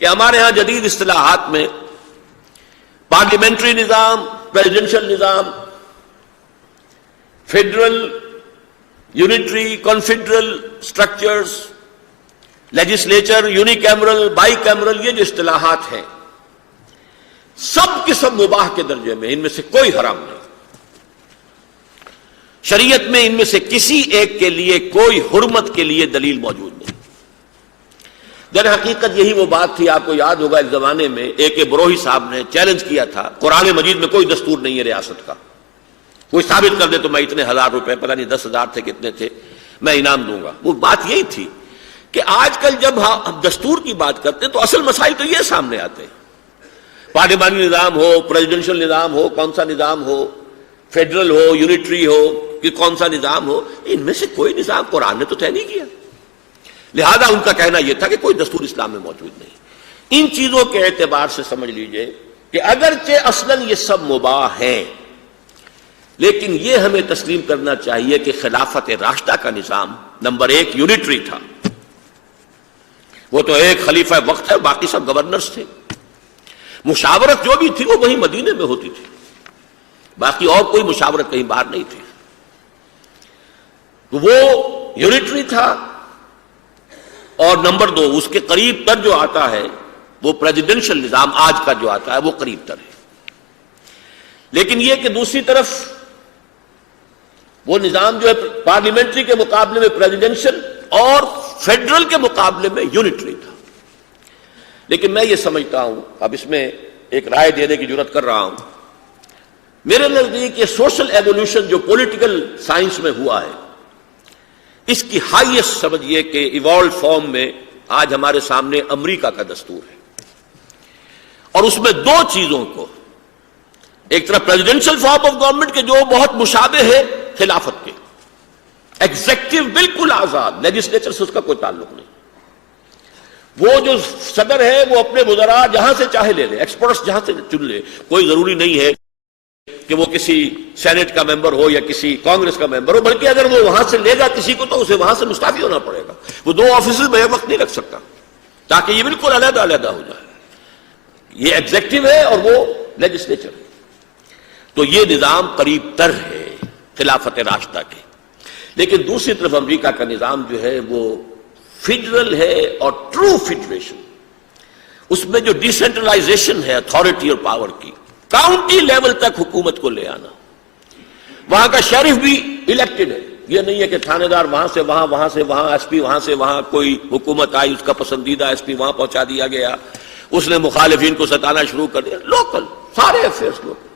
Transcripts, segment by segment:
کہ ہمارے ہاں جدید اصطلاحات میں پارلیمنٹری نظام، پریزیڈنشل نظام، federal, unitary, confederal structures, legislature, unicameral, bicameral, یہ جو اصطلاحات ہیں سب کے سب مباح کے درجے میں، ان میں سے کوئی حرام نہیں۔ شریعت میں ان میں سے کسی ایک کے لیے کوئی حرمت کے لیے دلیل موجود نہیں۔ در حقیقت یہی وہ بات تھی، آپ کو یاد ہوگا ایک زمانے میں اے کے بروہی صاحب نے چیلنج کیا تھا، قرآن مجید میں کوئی دستور نہیں ہے ریاست کا، کوئی ثابت کر دے تو میں اتنے ہزار روپے، پتہ نہیں 10,000 تھے کتنے تھے، میں انعام دوں گا۔ وہ بات یہی تھی کہ آج کل جب ہم دستور کی بات کرتے ہیں تو اصل مسائل تو یہ سامنے آتے ہیں، پارلیمانی نظام ہو، پریزیڈنشل نظام ہو، کون سا نظام ہو، فیڈرل ہو، یونٹری ہو کہ کون سا نظام ہو، ان میں سے کوئی نظام قرآن نے تو طے نہیں کیا۔ لہذا ان کا کہنا یہ تھا کہ کوئی دستور اسلام میں موجود نہیں۔ ان چیزوں کے اعتبار سے سمجھ لیجئے کہ اگرچہ اصلاً یہ سب مباح ہیں، لیکن یہ ہمیں تسلیم کرنا چاہیے کہ خلافت راشدہ کا نظام نمبر 1 یونٹری تھا، وہ تو ایک خلیفہ وقت ہے، باقی سب گورنرز تھے، مشاورت جو بھی تھی وہ وہی مدینے میں ہوتی تھی، باقی اور کوئی مشاورت کہیں باہر نہیں تھی، وہ یونٹری تھا۔ اور نمبر 2 اس کے قریب تر جو آتا ہے وہ پریزیڈنشل نظام آج کا جو آتا ہے وہ قریب تر ہے۔ لیکن یہ کہ دوسری طرف وہ نظام جو ہے پارلیمنٹری کے مقابلے میں پریزیڈنشل اور فیڈرل کے مقابلے میں یونٹری تھا۔ لیکن میں یہ سمجھتا ہوں، اب اس میں ایک رائے دینے کی جرات کر رہا ہوں، میرے نزدیک یہ سوشل ایوولوشن جو پولیٹیکل سائنس میں ہوا ہے، اس کی ہائیسٹ سمجھیے کہ ایوالوڈ فارم میں آج ہمارے سامنے امریکہ کا دستور ہے، اور اس میں 2 چیزوں کو، ایک طرف پریزیڈنشل فارم آف گورنمنٹ کے جو بہت مشابہ ہے خلافت کے، ایگزیکٹو بالکل آزاد، لیجسلیچر سے اس کا کوئی تعلق نہیں، وہ جو صدر ہے وہ اپنے وزراء جہاں سے چاہے لے لے، ایکسپرٹس جہاں سے چن لے، کوئی ضروری نہیں ہے کہ وہ کسی سینٹ کا ممبر ہو یا کسی کانگریس کا ممبر ہو، بلکہ اگر وہ وہاں سے لے گا کسی کو تو اسے وہاں سے مستعفی ہونا پڑے گا، وہ 2 آفیسز میں ایک وقت نہیں رکھ سکتا، تاکہ یہ بالکل علیحدہ علیحدہ ہو جائے۔ یہ ایگزیکٹو ہے اور وہ لیجسلیچر ہے، تو یہ نظام قریب تر ہے خلافت راشدہ کے۔ لیکن دوسری طرف امریکہ کا نظام جو ہے وہ فیڈرل ہے اور ٹرو فیڈریشن، اس میں جو ڈیسینٹرلائزیشن ہے اتھارٹی اور پاور کی، کاؤنٹی لیول تک حکومت کو لے آنا، وہاں کا شیرف بھی الیکٹڈ ہے، یہ نہیں ہے کہ تھانے دار وہاں سے وہاں، وہاں سے وہاں، ایس پی وہاں سے وہاں، کوئی حکومت آئی اس کا پسندیدہ ایس پی وہاں پہنچا دیا گیا، اس نے مخالفین کو ستانا شروع کر دیا۔ لوکل سارے افیئرس لوکل،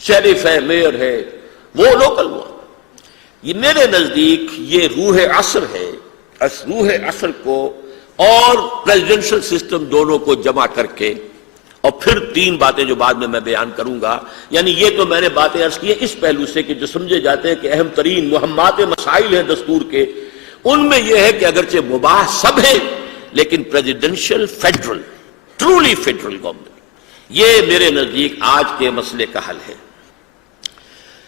شیرف ہے، میئر ہے، وہ لوکل ہوا۔ یہ میرے نزدیک یہ روح عصر ہے، اس روح عصر کو اور پریزیڈنشل سسٹم دونوں کو جمع کر کے، اور پھر 3 باتیں جو بعد میں بیان کروں گا، یعنی یہ تو میں نے باتیں عرض کی ہیں اس پہلو سے کہ جو سمجھے جاتے ہیں کہ اہم ترین مہمات مسائل ہیں دستور کے، ان میں یہ ہے کہ اگرچہ مباح سب ہیں لیکن presidential federal, truly federal government, یہ میرے نزدیک آج کے مسئلے کا حل ہے۔